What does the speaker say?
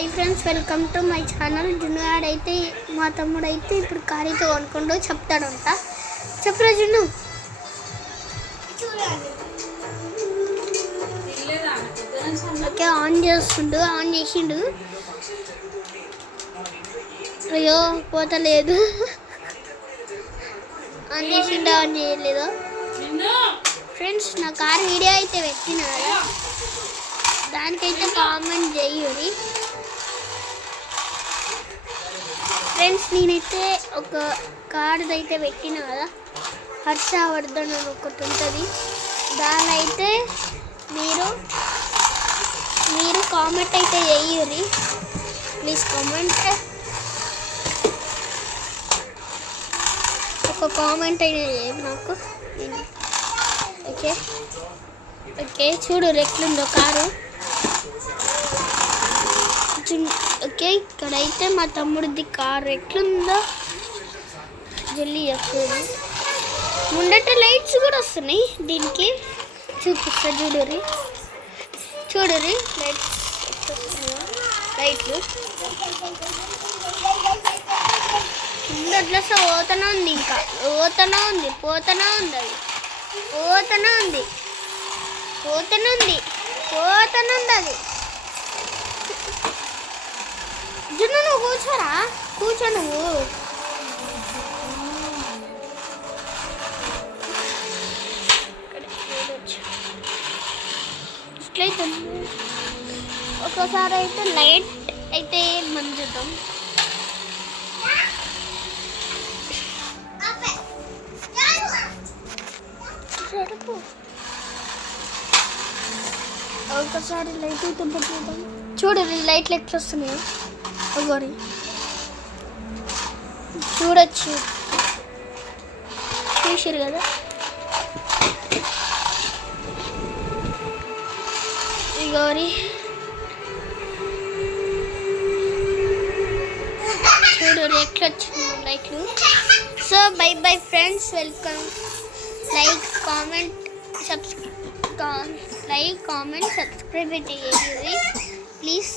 High friends, welcome to my channel. జున్నుగాడు అయితే మా తమ్ముడు అయితే ఇప్పుడు కారీతో కొనుక్కుంటూ చెప్తాడంట. చెప్పురా జున్ను. ఓకే, ఆన్ చేసిండు. అయ్యో పోతలేదు. ఆన్ చేయలేదు. ఫ్రెండ్స్, నా కార్ వీడియో అయితే పెట్టిన కదా, దానికైతే కామెంట్ చేయురి ఫ్రెండ్స్. నేనైతే ఒక కార్డు అయితే పెట్టిన కదా, హర్షవర్ధన్ అని ఒకటి ఉంటుంది. దాని అయితే మీరు కామెంట్ అయితే చేయురి ప్లీజ్. కామెంట్ ఒక కామెంట్ అయితే చేయండి నాకు. ఓకే చూడు ఎట్లుందో కారు. ఓకే, ఇక్కడైతే మా తమ్ముడిది కారు ఎట్లుందో జల్లి చెప్తుంది. ముందట లైట్స్ కూడా వస్తున్నాయి దీనికి, చూపిస్తా. చూడురి లైట్లు ముందట్లో పోతూనే ఉంది, ఇంకా పోతూనే ఉంది అది. జున్ను నువ్వు కూర్చో నువ్వు. ఇట్లయితే ఒకసారి అయితే లైట్ అయితే మంచుతాం. ఒకసారి లైట్ అయితే పట్టుకుంటాం. చూడండి లైట్లు ఎట్లా వస్తున్నాయో ఒకరి చూసారు కదా. ఇగోరి చూడు ఎట్లా వచ్చింది లైట్లు. So bye friends, welcome. Like comment subscribe చేయండి ప్లీజ్.